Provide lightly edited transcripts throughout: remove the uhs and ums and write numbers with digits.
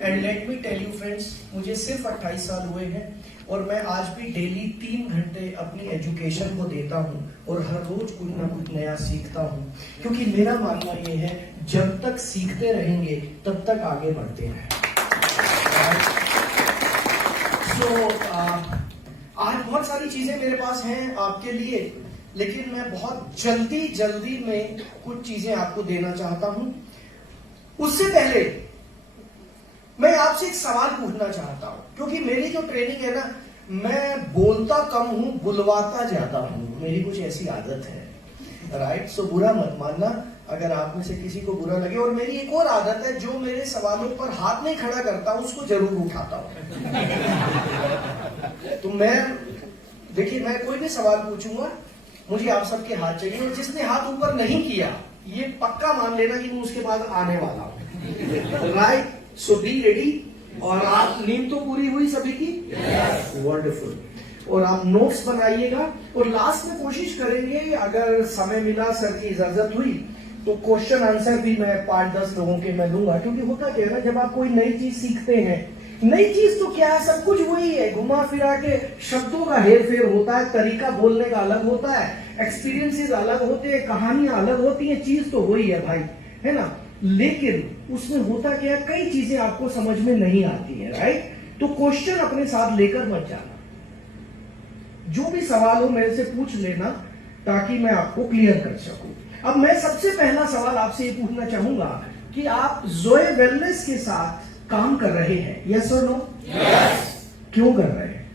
And let me tell you friends, मुझे सिर्फ 28 साल हुए हैं और मैं आज भी डेली 3 घंटे अपनी एजुकेशन को देता हूं और हर रोज कुछ ना कुछ नया सीखता हूं, क्योंकि मेरा मानना यह है जब तक सीखते रहेंगे तब तक आगे बढ़ते रहेंगे। आज बहुत सारी चीजें मेरे पास हैं आपके लिए, लेकिन मैं बहुत जल्दी में कुछ चीजें आपको देना चाहता हूं। उससे पहले मैं आपसे एक सवाल पूछना चाहता हूं, क्योंकि मेरी जो ट्रेनिंग है ना, मैं बोलता कम हूं, बुलवाता ज्यादा हूं, मेरी कुछ ऐसी आदत है, राइट? सो बुरा मत मानना अगर आप में से किसी को बुरा लगे। और मेरी एक और आदत है, जो मेरे सवालों पर हाथ नहीं खड़ा करता उसको जरूर उठाता हूं। तो देखिए, मैं कोई भी सवाल पूछूंगा, मुझे आप सबके हाथ चाहिए, और जिसने हाथ ऊपर नहीं किया ये पक्का मान लेना कि मैं उसके बाद आने वाला हूं, राइट? So be ready. और आप नींद तो पूरी हुई सभी की? वंडरफुल। और आप नोट्स बनाइएगा, और लास्ट में कोशिश करेंगे, अगर समय मिला, सर की इजाजत हुई, तो क्वेश्चन आंसर भी मैं 5-10 लोगों के मैं दूंगा। क्योंकि होता क्या है ना, जब आप कोई नई चीज सीखते हैं, नई चीज तो क्या है, सब कुछ वही है, घुमा फिरा के शब्दों का हेर फेर होता है, तरीका बोलने का अलग होता है, एक्सपीरियंसेस अलग होते हैं, कहानियां अलग होती है, चीज तो वही है भाई, है ना? लेकिन उसमें होता क्या है, कई चीजें आपको समझ में नहीं आती है, राइट? तो क्वेश्चन अपने साथ लेकर मत जाना, जो भी सवाल हो मेरे से पूछ लेना, ताकि मैं आपको क्लियर कर सकूं। अब मैं सबसे पहला सवाल आपसे ये पूछना चाहूंगा कि आप जोए वेलनेस के साथ काम कर रहे हैं, यस और नो? यस। क्यों कर रहे हैं?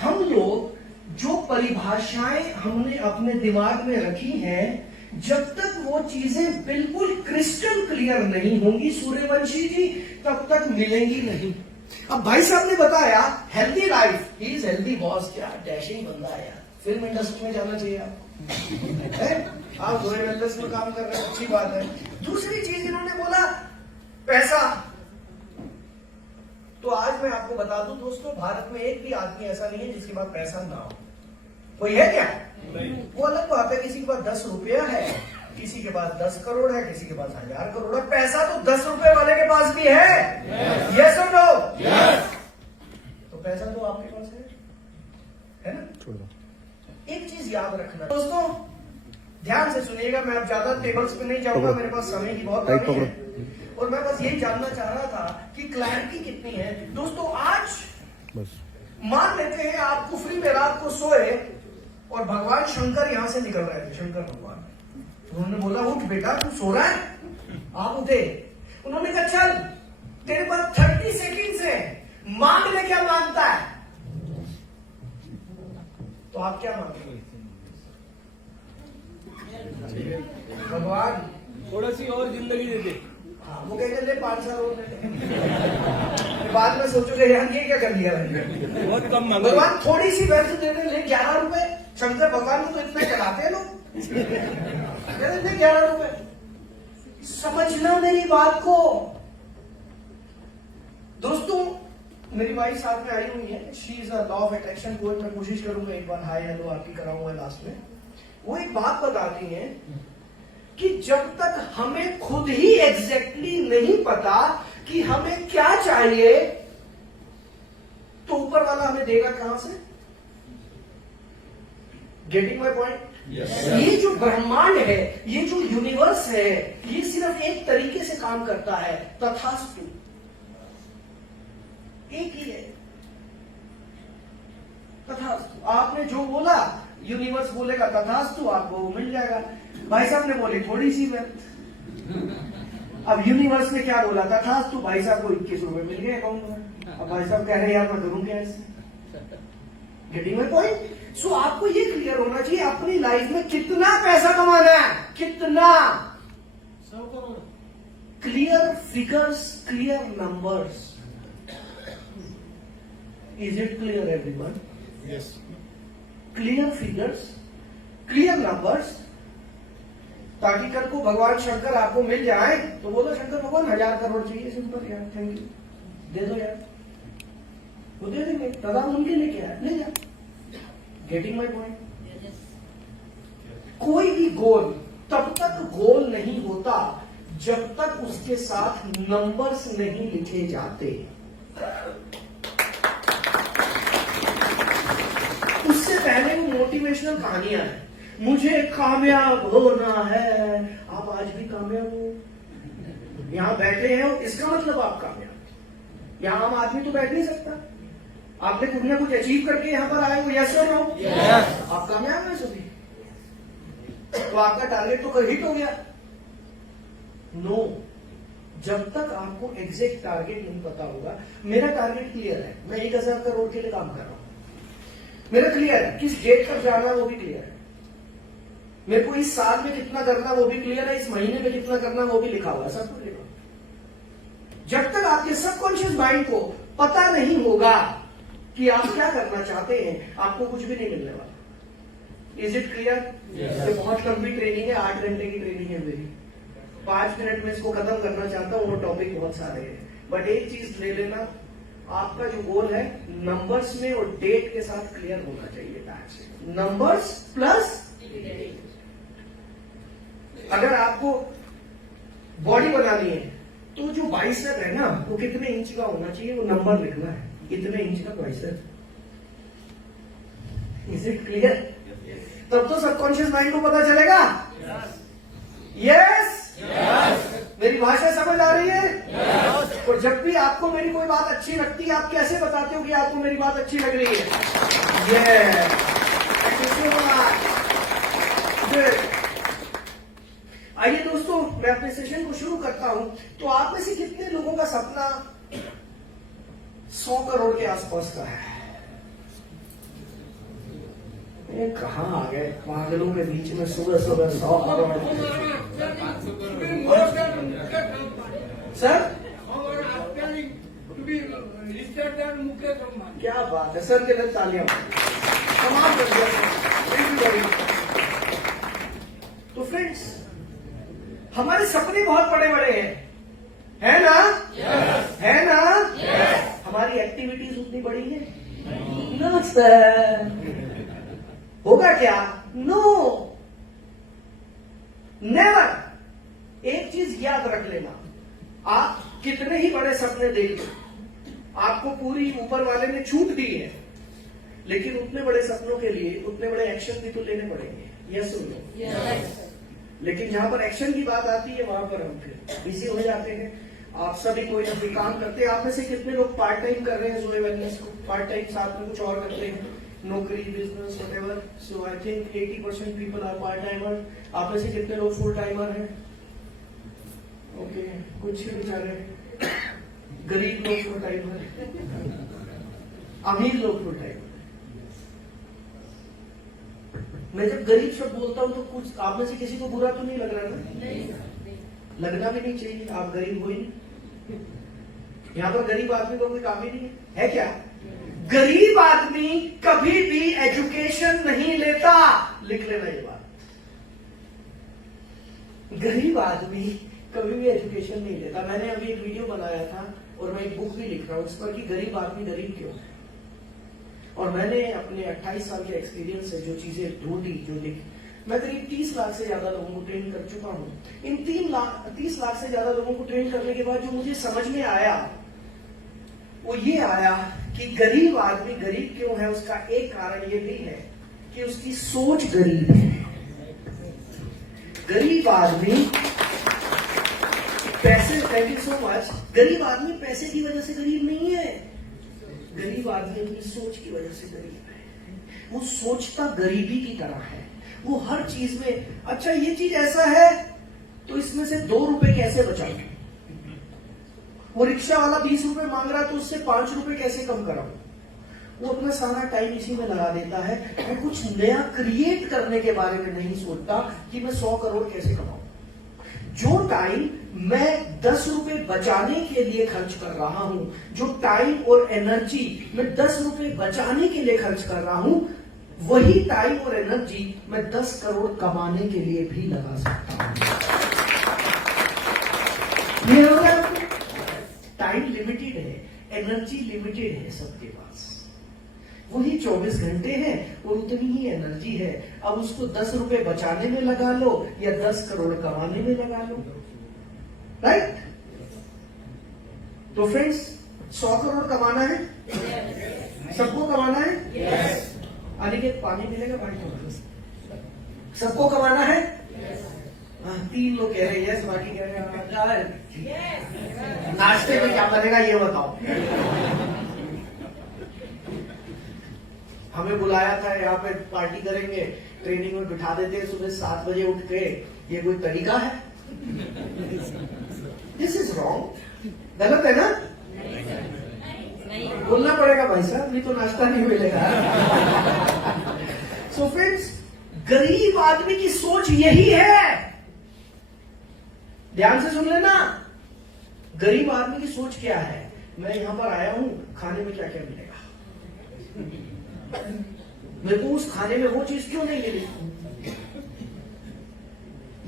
हम लोग जो परिभाषाएं हमने अपने दिमाग में रखी हैं, जब तक वो चीजें बिल्कुल क्रिस्टल क्लियर नहीं होंगी सूर्यवंशी जी, तब तक मिलेंगी नहीं। अब भाई साहब ने बताया healthy life, he is healthy boss, क्या डैशिंग बंदा है यार, फिल्म इंडस्ट्री में जाना चाहिए आपको। आप जोए वेलनेस में काम कर रहे हैं, अच्छी बात है। दूसरी चीज इन्होंने बोला पैसा। तो आज मैं आपको बता दूं दोस्तों, भारत में एक भी आदमी ऐसा नहीं है जिसके पास पैसा ना हो। कोई है क्या? नहीं। वो अलग बात है, किसी के पास 10 रुपया है, किसी के पास 10 करोड़ है, किसी के पास 1000 करोड़ है। पैसा तो 10 रुपए वाले के पास भी है, यस और नो? यस। तो पैसा तो आपके पास है ना? एक चीज याद रखना दोस्तों, ध्यान से सुनिएगा, मैं अब ज्यादा टेबल्स पे नहीं जाऊंगा, मेरे पास समय की बहुत कमी है, और मैं बस यही जानना चाह रहा था कि क्लैरिटी कितनी है दोस्तों। आज मान लेते हैं आप कुफरी में रात को सोए और भगवान शंकर यहां से निकल रहे थे, शंकर भगवान। उन्होंने बोला उठ बेटा, तू सो रहा है? आप उठे। उन्होंने कहा चल तेरे पास 30 सेकेंड है, मांग ले, क्या मांगता है? तो आप क्या मांगेंगे? भगवान थोड़ा सी और जिंदगी दे दे। हाँ, वो कहेंगे ले 5 साल और दे। बाद में सोचोगे यार ये क्या कर दिया मैंने, बहुत कम मांगा। भगवान थोड़ी सी वैल्यू दे दे, ले 11 रुपए। शंकर भगवान को तो इतने चलाते हैं लोग, ले 11 रुपए। समझना मेरी बात को दोस्तों। मेरी वाइफ साथ में आई हुई है, she is a law of attraction coach. मैं कोशिश करूंगा एक बार हाय हेलो आपकी कराऊंगा लास्ट में। वो एक बात बताती है कि जब तक हमें खुद ही एग्जैक्टली नहीं पता कि हमें क्या चाहिए, तो ऊपर वाला हमें देगा कहां से? Getting my point? ये जो ब्रह्मांड है, ये जो यूनिवर्स है, ये सिर्फ एक तरीके से काम करता है, तथास्तु। एक ही है, तथास्तु। आपने जो बोला यूनिवर्स बोलेगा तथास्तु, आपको मिल जाएगा। भाई साहब ने बोली थोड़ी सी वेल्थ, अब यूनिवर्स ने क्या बोला? तथास्तु। भाई साहब को 21 रुपए मिल गए अकाउंट में। अब भाई साहब कह रहे हैं यार मैं करूं क्या इससे? Getting my point? सो आपको ये क्लियर होना चाहिए अपनी लाइफ में कितना पैसा कमाना है, कितना। 100 crore. Clear figures, clear numbers. Is it clear everyone? Yes. Clear figures, clear numbers, ताकि कल को भगवान शंकर आपको मिल जाए तो बोलो शंकर भगवान 1000 करोड़ चाहिए, सिंपल यार, थैंक यू, दे दो यार, वो दे देंगे। तदा मुमकिन है क्या? ले जा। Getting my point? कोई भी गोल तब तक गोल नहीं होता जब तक उसके साथ नंबर्स नहीं लिखे जाते। उससे पहले वो मोटिवेशनल कहानियां हैं, मुझे कामयाब होना है। आप आज भी कामयाब हो, यहां बैठे हैं, इसका मतलब आप कामयाब। यहां आम आदमी तो बैठ नहीं सकता। आपने कुछ ना कुछ अचीव करके यहां पर आए हो, यस और नो? आप कामयाब हैं सभी, तो आपका टारगेट तो हिट हो गया। नो, जब तक आपको एग्जैक्ट टारगेट नहीं पता होगा। मेरा टारगेट क्लियर है, मैं 1000 करोड़ के लिए काम कर रहा हूं, मेरा क्लियर है। किस डेट तक जाना है वो भी क्लियर है। मेरे को इस साल में कितना करना वो भी क्लियर है, इस महीने में कितना करना वो भी लिखा हुआ है, सब कुछ लिखा हुआ। जब तक आपके सबकॉन्शियस माइंड को पता नहीं होगा कि आप क्या करना चाहते हैं, आपको कुछ भी नहीं मिलने वाला। Is it clear? ये बहुत लंबी ट्रेनिंग है, 8 घंटे की ट्रेनिंग है मेरी। 5 मिनट में इसको खत्म करना चाहता हूं, वो टॉपिक बहुत सारे हैं, बट एक चीज ले लेना, आपका जो गोल है नंबर्स में और डेट के साथ क्लियर होना चाहिए। नंबर्स प्लस, अगर आपको बॉडी बनानी है तो जो बाइसेप है ना वो कितने इंच का होना चाहिए, वो नंबर लिखना है, इतने इंच का बाइसेप। Is it clear? तब तो सबकॉन्शियस माइंड को पता चलेगा। यस, मेरी भाषा समझ आ रही है? और जब भी आपको मेरी कोई बात अच्छी लगती है, आप कैसे बताते हो कि आपको मेरी बात अच्छी लग रही है? आइए दोस्तों, मैं अपने सेशन को शुरू करता हूं। तो आप में से कितने लोगों का सपना 100 करोड़ के आसपास का है? ये कहां आ गए पागलों के बीच में सुबह सुबह 100 करोड़? सर क्या बात है सर, के लिए तालियां। कमाल कर दिया। तो फ्रेंड्स, हमारे सपने बहुत बड़े बड़े हैं, है ना? है ना? हमारी एक्टिविटीज उतनी बड़ी है ना सर? होगा क्या? No, never. एक चीज याद रख लेना, आप कितने ही बड़े सपने देख लो, आपको पूरी ऊपर वाले ने छूट दी है, लेकिन उतने बड़े सपनों के लिए उतने बड़े एक्शन भी तो लेने पड़ेंगे। यस सुन लो। लेकिन जहां पर एक्शन की बात आती है वहां पर हम फिर बिजी हो जाते हैं। आप सभी कोई ना कोई काम करते हैं। आप में से कितने लोग पार्ट टाइम कर रहे हैं जोए वेलनेस को? पार्ट टाइम साथ में कुछ और करते हैं, नौकरी, business, whatever. So I think 80% people are part timer. आप में से कितने लोग फुल टाइमर हैं? ओके, कुछ ही बेचारे गरीब लोग फुल टाइमर, अमीर लोग फुल टाइमर। मैं जब गरीब शब्द बोलता हूं तो कुछ आप में से किसी को बुरा तो नहीं लग रहा ना? नहीं। लगना भी नहीं चाहिए, आप गरीब हो ही नहीं। यहां पर गरीब आदमी को कोई काम ही नहीं है क्या? गरीब आदमी कभी भी एजुकेशन नहीं लेता, लिख लेना ये बात। गरीब आदमी कभी भी एजुकेशन नहीं लेता। मैंने अभी एक वीडियो बनाया था और मैं एक बुक भी लिख रहा हूं इस पर कि गरीब आदमी गरीब क्यों है। और मैंने अपने 28 साल के एक्सपीरियंस से जो चीजें ढूंढी, जो लिखी, मैं करीब 30 लाख से ज्यादा लोगों को ट्रेन कर चुका हूं। इन 30 लाख से ज्यादा लोगों को ट्रेन करने के बाद जो मुझे समझ में आया वो ये आया कि गरीब आदमी गरीब क्यों है, उसका एक कारण ये भी है कि उसकी सोच गरीब है। गरीब आदमी पैसे, थैंक यू सो मच, गरीब आदमी पैसे की वजह से गरीब नहीं है, गरीब आदमी अपनी सोच की वजह से गरीब है। वो सोचता गरीबी की तरह है। वो हर चीज में, अच्छा ये चीज ऐसा है तो इसमें से 2 रुपए कैसे बचाऊं, वो रिक्शा वाला 20 रुपए मांग रहा है तो उससे 5 रुपए कैसे कम कराऊं। वो अपना सारा टाइम इसी में लगा देता है। वो कुछ नया क्रिएट करने के बारे में नहीं सोचता कि मैं 100 करोड़ कैसे कमाऊं। जो टाइम मैं 10 रुपए बचाने के लिए खर्च कर रहा हूं, जो टाइम और एनर्जी मैं 10 रुपए बचाने के लिए खर्च कर रहा हूं, वही टाइम और एनर्जी मैं 10 करोड़ कमाने के लिए भी लगा सकता हूं। टाइम लिमिटेड है, एनर्जी लिमिटेड है सबके पास। वही 24 घंटे हैं और उतनी ही एनर्जी है। अब उसको 10 रुपए बचाने में लगा लो या 10 करोड़ कमाने में लगा लो। राइट? तो फ्रेंड्स 100 करोड़ कमाना है, सबको कमाना है। अनिकेत पानी मिलेगा भाई को? सबको कमाना है। 3 लोग कह रहे हैं यस, बाकी कह रहे हैं नाश्ते में क्या बनेगा ये बताओ। हमें बुलाया था यहाँ पे पार्टी करेंगे, ट्रेनिंग में बिठा देते हैं सुबह 7 बजे उठ के, ये कोई तरीका है? दिस इज रॉन्ग, गलत है ना? बोलना पड़ेगा भाई साहब, नहीं तो नाश्ता नहीं मिलेगा। सो फ्रेंड्स, गरीब आदमी की सोच यही है। ध्यान से सुन लेना, गरीब आदमी की सोच क्या है? मैं यहां पर आया हूं, खाने में क्या क्या मिलेगा, मेरे को उस खाने में वो चीज क्यों नहीं मिली?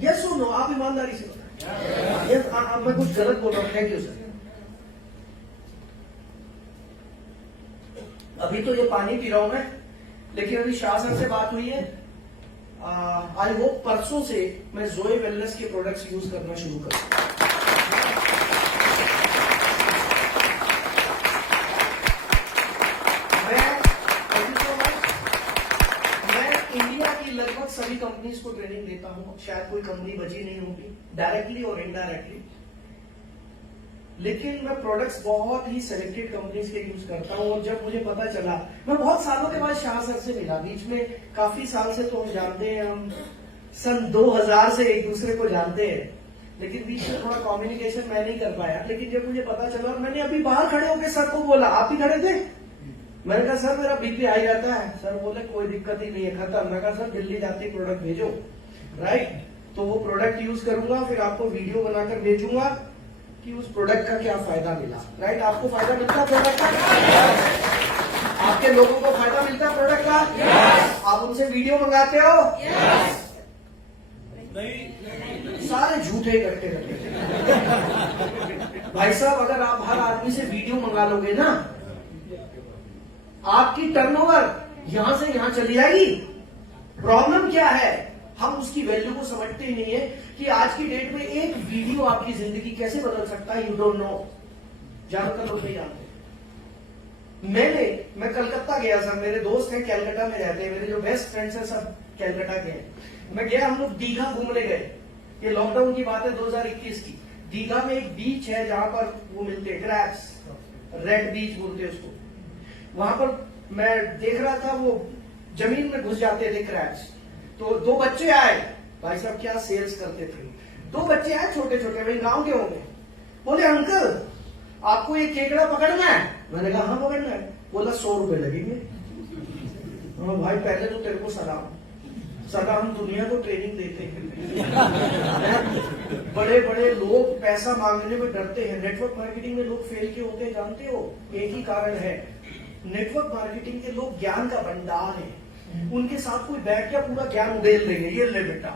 यस सुनो, आप ईमानदारी से बताएं। यस, आप मैं कुछ गलत बोल रहा हूं? Thank you sir. अभी तो ये पानी पी रहा हूं मैं, लेकिन अभी शाह सर से बात हुई है। आई होप परसों से मैं जोए वेलनेस के प्रोडक्ट्स यूज करना शुरू करूं। लगभग सभी कंपनीज को ट्रेनिंग देता हूं, शायद कोई कंपनी बची नहीं होगी डायरेक्टली और इनडायरेक्टली, लेकिन मैं प्रोडक्ट्स बहुत ही सिलेक्टेड कंपनीज के यूज करता हूं। और जब मुझे पता चला, मैं बहुत सालों के बाद शाह सर से मिला, बीच में काफी साल से तो हम जानते हैं, हम सन 2000 से एक दूसरे को जानते हैं, लेकिन बीच में थोड़ा कम्युनिकेशन मैं नहीं कर पाया। लेकिन जब मुझे पता चला, और मैंने अभी बाहर खड़े होकर सर को बोला, आप ही खड़े थे, मैंने कहा सर मेरा बीपी हाई रहता है। सर बोले कोई दिक्कत ही नहीं है, खत्म। मैं कहा सर दिल्ली जाती प्रोडक्ट भेजो, राइट? तो वो प्रोडक्ट यूज करूंगा, फिर आपको वीडियो बनाकर भेजूंगा कि उस प्रोडक्ट का क्या फायदा मिला, राइट? आपको फायदा मिलता प्रोडक्ट का? आपके लोगों को फायदा मिलता प्रोडक्ट का? आप उनसे वीडियो मंगाते हो? सारे झूठे इकट्ठे रखे। भाई साहब, अगर आप हर आदमी से वीडियो मंगा लोगे ना, आपकी टर्नओवर यहां से यहां चली जाएगी। प्रॉब्लम क्या है? हम उसकी वैल्यू को समझते ही नहीं है कि आज की डेट में एक वीडियो आपकी जिंदगी कैसे बदल सकता है। यू डोंट नो, ज्यादातर लोग नहीं जानते। मैं कलकत्ता गया सर, मेरे दोस्त हैं कलकत्ता में रहते हैं, मेरे जो बेस्ट फ्रेंड्स हैं सब कलकत्ता के हैं। मैं गया, हम लोग दीघा घूमने गए, ये लॉकडाउन की बात है 2021 की। दीघा में एक बीच है जहां पर वो मिलते हैं क्रैब्स, रेड बीच बोलते हैं उसको। वहां पर मैं देख रहा था, वो जमीन में घुस जाते थे क्रैब्स। तो 2 बच्चे आए, भाई साहब क्या सेल्स करते थे। 2 बच्चे आए छोटे छोटे, वही गांव के होंगे, बोले अंकल आपको ये केकड़ा पकड़ना है? मैंने कहा हाँ पकड़ना है। बोला 100 रुपए लगेंगे। भाई पहले तो तेरे को सलाम, हम दुनिया को ट्रेनिंग देते हैं। बड़े बड़े लोग पैसा मांगने में डरते हैं। नेटवर्क मार्केटिंग में लोग फेल क्यों होते हैं जानते हो? एक ही कारण है, नेटवर्क मार्केटिंग के लोग ज्ञान का भंडार है। उनके साथ कोई बैठ के पूरा ज्ञान उड़ेल देंगे, ये ले बेटा,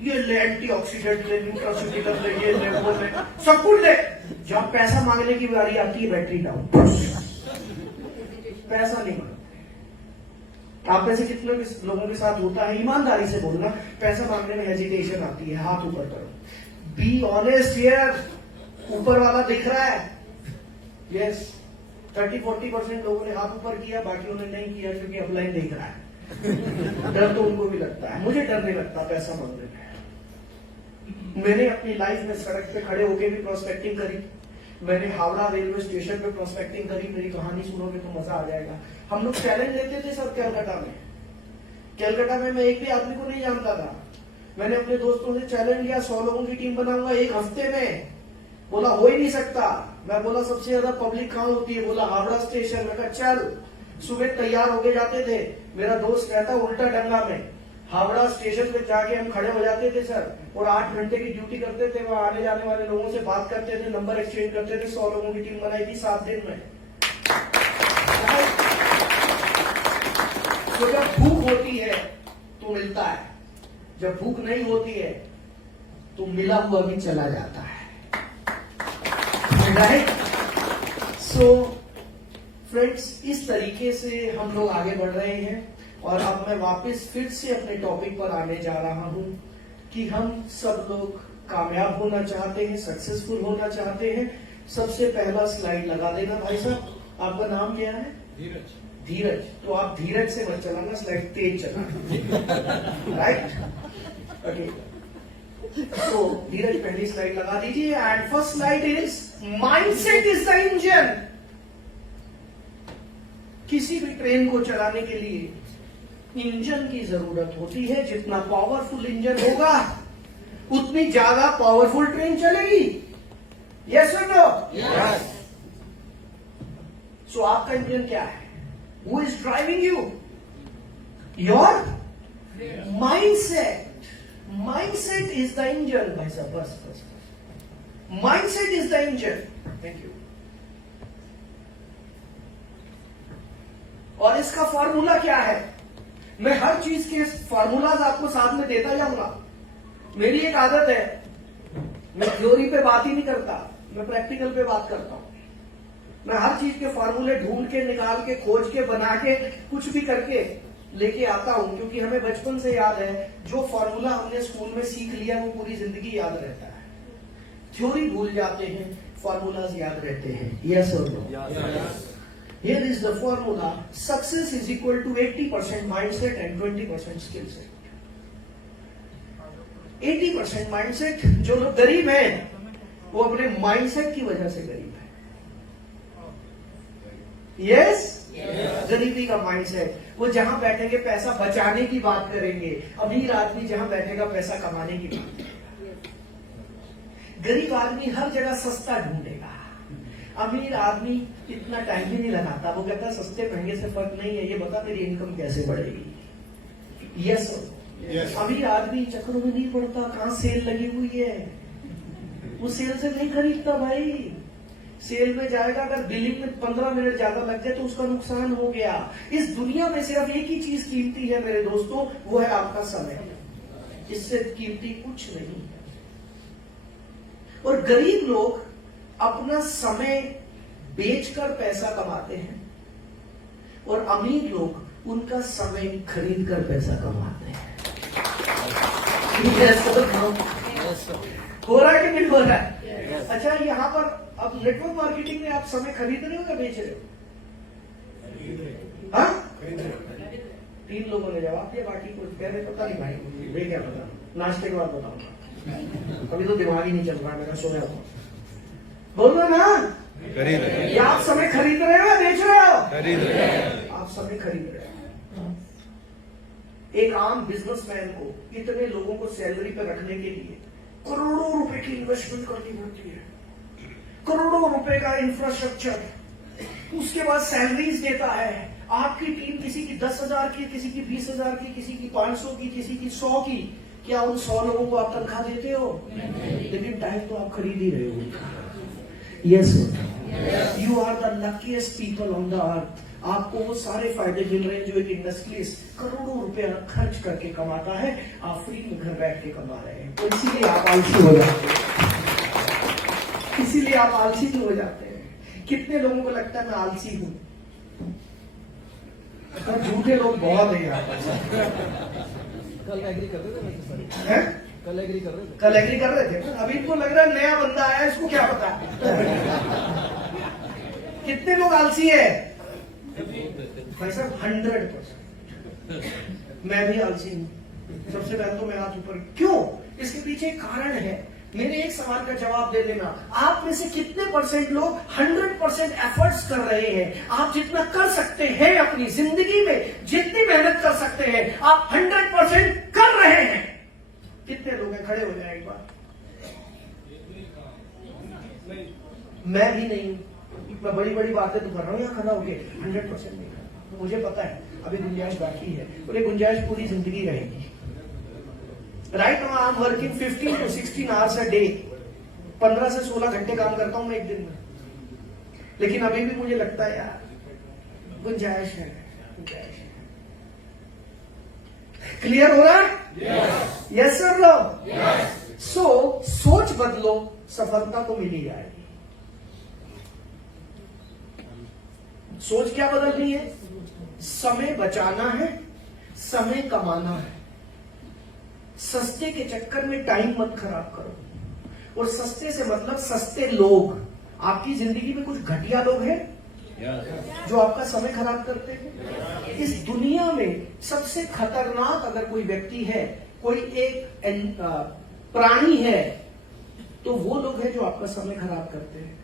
ये ले एंटीऑक्सीडेंट ले, न्यूट्रास्यूटिकल ले, ये ले, वो ले, सब कुछ ले। जब पैसा मांगने की बारी आती है, बैटरी डाउन, पैसा नहीं मांगते। आप में से कितने लोगों के साथ होता है? ईमानदारी से बोलना, पैसा मांगने में हेजिटेशन आती है, हाथ ऊपर करो। बी ऑनेस्ट हियर, ऊपर वाला दिख रहा है? यस, 30-40% लोगों ने हाथ ऊपर किया, बाकियों ने नहीं किया क्योंकि अपलाइन देख रहा है। डर तो उनको भी लगता है, मुझे डर नहीं लगता पैसा मांगने में। मैंने अपनी लाइफ में सड़क पे खड़े होकर भी प्रोस्पेक्टिंग करी, मैंने हावड़ा रेलवे स्टेशन पे प्रोस्पेक्टिंग करी। मेरी कहानी सुनोगे तो मजा आ जाएगा। हम लोग चैलेंज लेते थे सर कलकत्ता में मैं एक भी आदमी को नहीं जानता था। मैंने अपने दोस्तों से चैलेंज लिया, 100 लोगों की टीम बनाऊंगा 1 हफ्ते में। बोला हो ही नहीं सकता। मैं बोला सबसे ज्यादा पब्लिक कहां होती है? बोला हावड़ा स्टेशन। मैं कहा चल। सुबह तैयार होके जाते थे, मेरा दोस्त रहता उल्टा डंगा में, हावड़ा स्टेशन पे जाके हम खड़े हो जाते थे सर, और 8 घंटे की ड्यूटी करते थे। वहां आने जाने वाले लोगों से बात करते थे, नंबर एक्सचेंज करते थे। 100 लोगों की टीम बनाई थी 7 दिन में। तो जब भूख होती है तो मिलता है, जब भूख नहीं होती है तो मिला हुआ भी चला जाता है, राइट? सो फ्रेंड्स, इस तरीके से हम लोग आगे बढ़ रहे हैं। और अब मैं वापस फिर से अपने टॉपिक पर आने जा रहा हूं कि हम सब लोग कामयाब होना चाहते हैं, सक्सेसफुल होना चाहते हैं, सबसे पहला स्लाइड लगा देना। भाई साहब, आपका नाम क्या है? धीरज। धीरज। तो आप धीरज से मत चलाना, स्लाइड तेज चलाना। Right, okay. तो धीरज पहली स्लाइड लगा दीजिए। And first slide is mindset is the engine. किसी भी ट्रेन को चलाने के लिए इंजन की जरूरत होती है। जितना पावरफुल इंजन होगा उतनी ज्यादा पावरफुल ट्रेन चलेगी। यस और नो? यस। सो आपका इंजन क्या है? Who is driving you? Your mindset. Mindset is the engine. भाई साहब, बस। Mindset is the engine. Thank you. और इसका फॉर्मूला क्या है? मैं हर चीज के फॉर्मूलाज आपको साथ में देता जाऊंगा। मेरी एक आदत है, मैं थ्योरी पे बात ही नहीं करता, मैं प्रैक्टिकल पे बात करता हूं। मैं हर चीज के फॉर्मूले ढूंढ के, निकाल के, खोज के, बना के, कुछ भी करके लेके आता हूं, क्योंकि हमें बचपन से याद है जो फॉर्मूला हमने स्कूल में सीख लिया वो पूरी जिंदगी याद रहता है। थ्योरी भूल जाते हैं, फॉर्मूलाज याद रहते हैं। यस और no? Here is the formula. Success is equal to 80% mindset and 20% skill set. 80% mindset. जो लोग गरीब हैं वो अपने माइंडसेट की वजह से गरीब है। यस? गरीबी का माइंडसेट। वो जहां बैठेंगे पैसा बचाने की बात करेंगे। अमीर आदमी जहां बैठेगा पैसा कमाने की बात करेगा। गरीब आदमी हर जगह सस्ता ढूंढेगा। अमीर आदमी इतना टाइम भी नहीं लगाता, वो कहता है सस्ते महंगे से फर्क नहीं है, ये बता मेरी इनकम कैसे बढ़ेगी। यस? अमीर आदमी चक्रों में नहीं पड़ता, कहां सेल लगी हुई है, वो सेल से नहीं खरीदता भाई। सेल में जाएगा, अगर बिलिंग में 15 मिनट ज्यादा लग जाए तो उसका नुकसान हो गया। इस दुनिया में सिर्फ एक ही चीज कीमती है मेरे दोस्तों, वो है आपका समय। इससे कीमती कुछ नहीं है। और गरीब लोग अपना समय बेचकर पैसा कमाते हैं और अमीर लोग उनका समय खरीद कर पैसा कमाते हैं। हो रहा है कि नहीं हो रहा है? अच्छा, यहाँ पर अब नेटवर्क मार्केटिंग में आप समय खरीद रहे हो या बेच रहे हो? हाँ? 3 लोगों ने जवाब दिया, बाकी कुछ कह रहे पता नहीं भाई, मैं क्या पता, नाश्ते के बाद बताऊंगा, अभी तो दिमाग ही नहीं चल रहा, मैंने सोया था। बोलो ना, खरीद रहे। ये आप समय खरीद रहे हो या बेच रहे हो? खरीद रहे। आप समय खरीद रहे हो। एक आम बिजनेसमैन को इतने लोगों को सैलरी पे रखने के लिए करोड़ों रुपए की इन्वेस्टमेंट करनी पड़ती है, करोड़ों रुपए का इंफ्रास्ट्रक्चर, उसके बाद सैलरीज देता है। आपकी टीम किसी की 10,000 की, किसी की 20,000 की, किसी की 500 की, किसी की 100 की। क्या उन 100 लोगों को आप तनख्वाह देते हो? लेकिन टाइम तो आप खरीद ही रहे हो। Yes, you are the luckiest people on the earth. आपको वो सारे फायदे मिल रहे हैं जो एक इंडस्ट्रियलिस्ट करोड़ों रुपया खर्च करके कमाता है, आप फ्री में घर बैठ के कमा रहे हैं। तो इसीलिए आप आलसी हो जाते हैं, इसीलिए आप आलसी हो जाते हैं। कितने लोगों को लगता है मैं आलसी हूं? तो झूठे लोग बहुत है यहाँ पर। कल एग्री कर रहे थे हैं? कल एग्री कर रहे थे। कल एग्री कर रहे थे। अभी इनको लग रहा है नया बंदा आया, इसको क्या पता। कितने लोग आलसी है भाई साहब? 100%। मैं भी आलसी हूं। सबसे पहले तो मैं हाथ ऊपर क्यों? इसके पीछे एक कारण है। मेरे एक सवाल का जवाब दे देना, आप में से कितने परसेंट लोग 100% एफर्ट्स कर रहे हैं? आप जितना कर सकते हैं अपनी जिंदगी में, जितनी मेहनत कर सकते हैं, आप 100% कर रहे हैं। कितने लोग हैं? खड़े हो जाए एक बार। मैं भी नहीं हूं। मैं बड़ी बड़ी बातें तो कर रहा हूं, यहाँ खड़ा होके 100% नहीं कर रहा। मुझे पता है अभी गुंजाइश बाकी है, और ये गुंजाइश पूरी जिंदगी रहेगी। Right now I am working 15 to 16 hours a day. 15 से 16 घंटे काम करता हूं मैं एक दिन में, लेकिन अभी भी मुझे लगता है यार गुंजाइश है, गुंजाइश है। क्लियर हो रहा है? यस सर लो। सो सोच बदलो, सफलता तो मिल ही जाएगी। सोच क्या बदलनी है? समय बचाना है, समय कमाना है। सस्ते के चक्कर में टाइम मत खराब करो। और सस्ते से मतलब सस्ते लोग। आपकी जिंदगी में कुछ घटिया लोग हैं जो आपका समय खराब करते हैं। इस दुनिया में सबसे खतरनाक अगर कोई व्यक्ति है, कोई एक प्राणी है, तो वो लोग हैं जो आपका समय खराब करते हैं।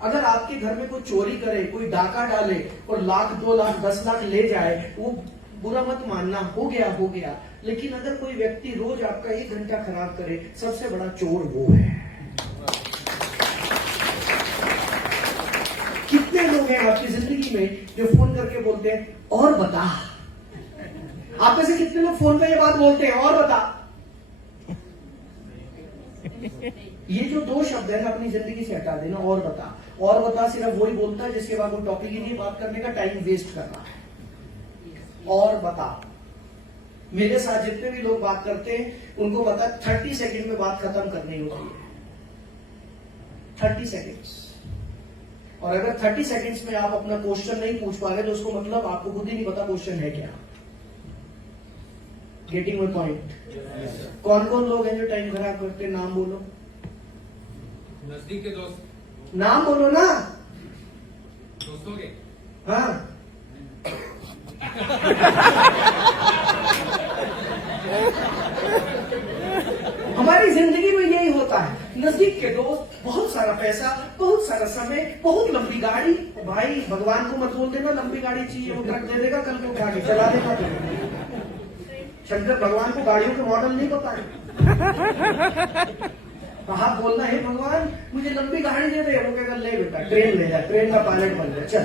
अगर आपके घर में कोई चोरी करे, कोई डाका डाले और लाख 2 लाख 10 लाख ले जाए, वो बुरा मत मानना, हो गया। लेकिन अगर कोई व्यक्ति रोज आपका 1 घंटा खराब करे, सबसे बड़ा चोर वो है। कितने लोग हैं आपकी जिंदगी में जो फोन करके बोलते हैं और बता? आप में से कितने लोग फोन पे ये बात बोलते हैं, और बता? ये जो 2 शब्द है ना, अपनी जिंदगी से हटा देना। और बता सिर्फ वही बोलता है जिसके बाद वो टॉपिक ही नहीं बात करने का, टाइम वेस्ट करना है। और बता, मेरे साथ जितने भी लोग बात करते हैं उनको पता 30 सेकंड में बात खत्म करनी होती है। 30 सेकंड्स। और अगर 30 सेकंड्स में आप अपना क्वेश्चन नहीं पूछ पा रहे तो उसको मतलब आपको खुद ही नहीं पता क्वेश्चन है क्या। Getting my point? कौन कौन लोग हैं जो टाइम खराब करते हैं? नाम बोलो। नजदीक के दोस्त, नाम बोलो ना। दोस्तों के। हाँ, हमारी जिंदगी में यही होता है। नजदीक के दोस्त, बहुत सारा पैसा, बहुत सारा समय, बहुत लंबी गाड़ी। भाई भगवान को मत बोल देना लंबी गाड़ी चाहिए, वो ट्रक दे देगा, कल को गाड़ी चला देगा। शंकर भगवान को गाड़ियों के मॉडल नहीं पता है। आप बोलना है भगवान मुझे लंबी गाड़ी दे दे, वो कहेगा ले बेटा ट्रेन ले जा, ट्रेन का पायलट बन जा, चल।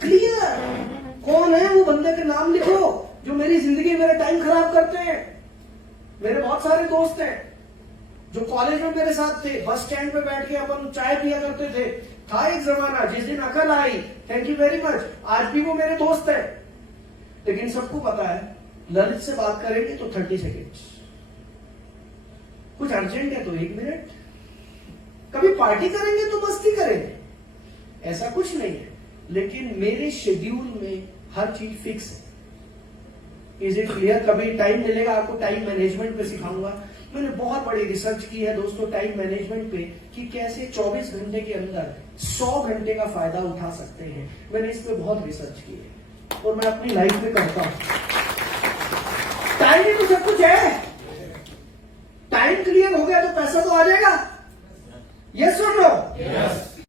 क्लियर? कौन है वो बंदे के नाम लिखो जो मेरी जिंदगी मेरा टाइम खराब करते हैं। मेरे बहुत सारे दोस्त हैं जो कॉलेज में मेरे साथ थे, बस स्टैंड पे बैठ के अपन चाय पिया करते थे। था एक जमाना जिस दिन अकल आई, थैंक यू वेरी मच, आज भी वो मेरे दोस्त है। लेकिन सबको पता है ललित से बात करेंगे तो 30 सेकेंड्स, कुछ अर्जेंट है तो 1 मिनट, कभी पार्टी करेंगे तो मस्ती करेंगे, ऐसा कुछ नहीं है। लेकिन मेरे शेड्यूल में हर चीज फिक्स है। Is it clear? कभी टाइम मिलेगा आपको टाइम मैनेजमेंट पे सिखाऊंगा। मैंने बहुत बड़ी रिसर्च की है दोस्तों टाइम मैनेजमेंट पे कि कैसे 24 घंटे के अंदर 100 घंटे का फायदा उठा सकते हैं। मैंने इस पे बहुत रिसर्च की है और मैं अपनी लाइफ में करता हूं। टाइम ही तो सब कुछ है। टाइम क्लियर हो गया तो पैसा तो आ जाएगा। यस और नो?